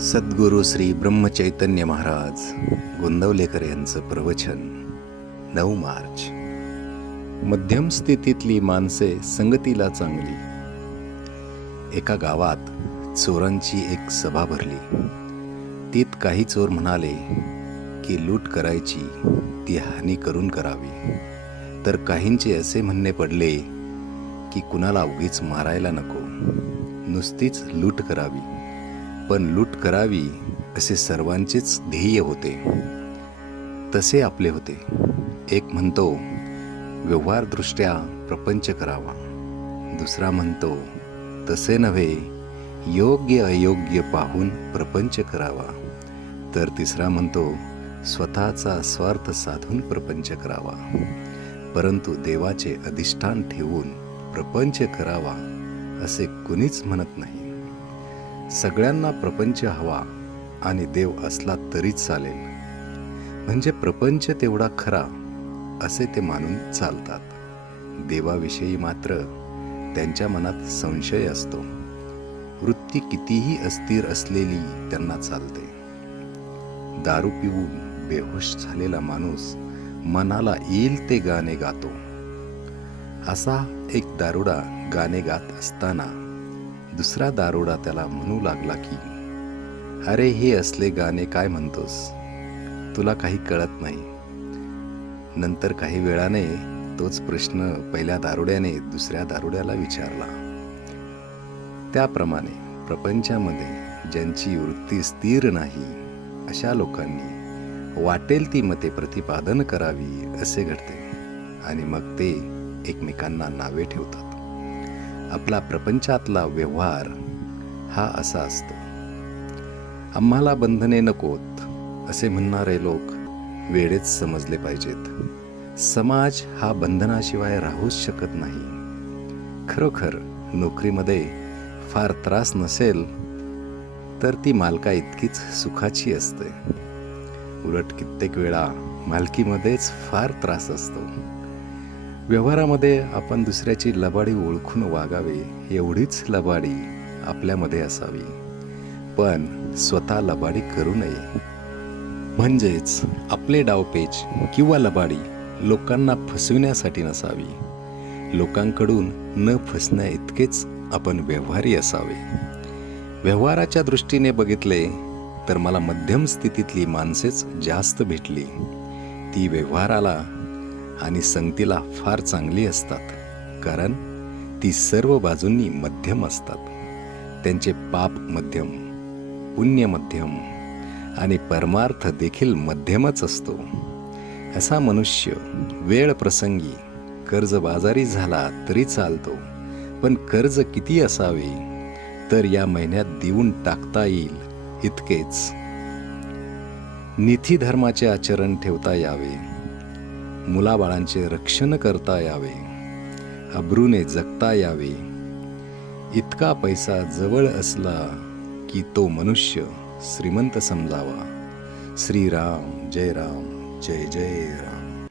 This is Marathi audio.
सद्गुरू श्री ब्रह्मचैतन्य महाराज गोंदवलेकर यांचं प्रवचन 9 मार्च. मध्यम स्थितीतली माणसे संगतीला चांगली. एका गावात चोरांची एक सभा भरली. तीत काही चोर म्हणाले की लूट करायची ती हानी करून करावी, तर काहींचे असे म्हणणे पडले की कुणाला उगीच मारायला नको, नुसतीच लूट करावी. पण लूट करावी असे सर्वांचेच ध्येय होते. तसे आपले होते. एक म्हणतो व्यवहारदृष्ट्या प्रपंच करावा, दुसरा म्हणतो तसे नव्हे, योग्य अयोग्य पाहून प्रपंच करावा, तर तिसरा म्हणतो स्वतःचा स्वार्थ साधून प्रपंच करावा. परंतु देवाचे अधिष्ठान ठेवून प्रपंच करावा असे कुणीच म्हणत नाही. सगळ्यांना प्रपंच हवा आणि देव असला तरी चालेल, म्हणजे प्रपंच तेवढा खरा असे ते मानून चालतात. देवाविषयी मात्र त्यांच्या मनात संशय असतो. वृत्ती कितीही अस्थिर असलेली त्यांना चालते. दारू पिऊन बेहोश झालेला माणूस मनाला येईल ते गाणे गातो. असा एक दारुडा गाणे गात असताना दुसरा दारुडा त्याला म्हणू लागला की, अरे हे असले गाणे काय म्हणतोस, तुला काही कळत नाही. नंतर काही वेळाने तोच प्रश्न पहिल्या दारुड्याने दुसऱ्या दारुड्याला विचारला. त्याप्रमाणे प्रपंचामध्ये ज्यांची वृत्ती स्थिर नाही अशा लोकांनी वाटेल ती मते प्रतिपादन करावी असे घडते, आणि मग ते एकमेकांना नावे ठेवतात. आपला प्रपंचातला व्यवहार हा असा असतो. आम्हाला बंधने नकोत असे म्हणणारे लोक वेडेच समजले पाहिजेत. समाज हा बंधनाशिवाय राहूच शकत नाही. खरोखर नोकरीमध्ये फार त्रास नसेल तर ती मालका इतकीच सुखाची असते. उलट कित्येक वेळा मालकीमध्येच फार त्रास असतो. व्यवहारामध्ये आपण दुसऱ्याची लबाडी ओळखून वागावे, एवढीच लबाडी आपल्यामध्ये असावी, पण स्वतः लबाडी करू नये. म्हणजेच आपले डावपेच किंवा लबाडी लोकांना फसविण्यासाठी नसावी. लोकांकडून न फसण्या इतकेच आपण व्यवहारी असावे. व्यवहाराच्या दृष्टीने बघितले तर मला मध्यम स्थितीतली माणसेच जास्त भेटली. ती व्यवहाराला आणि संगतीला फार चांगली असतात, कारण ती सर्व बाजूंनी मध्यम असतात. त्यांचे पाप मध्यम, पुण्य मध्यम आणि परमार्थ देखील मध्यमच असतो. असा मनुष्य वेळ प्रसंगी कर्जबाजारी झाला तरी चालतो, पण कर्ज किती असावे तर या महिन्यात देऊन टाकता येईल इतकेच. नीती धर्माचे आचरण ठेवता यावे, मुलाबाळांचे रक्षण करता यावे, अब्रूने जगता यावे. इतका पैसा जवळ असला की तो मनुष्य श्रीमंत समजावा. श्रीराम जय राम, जय जय राम.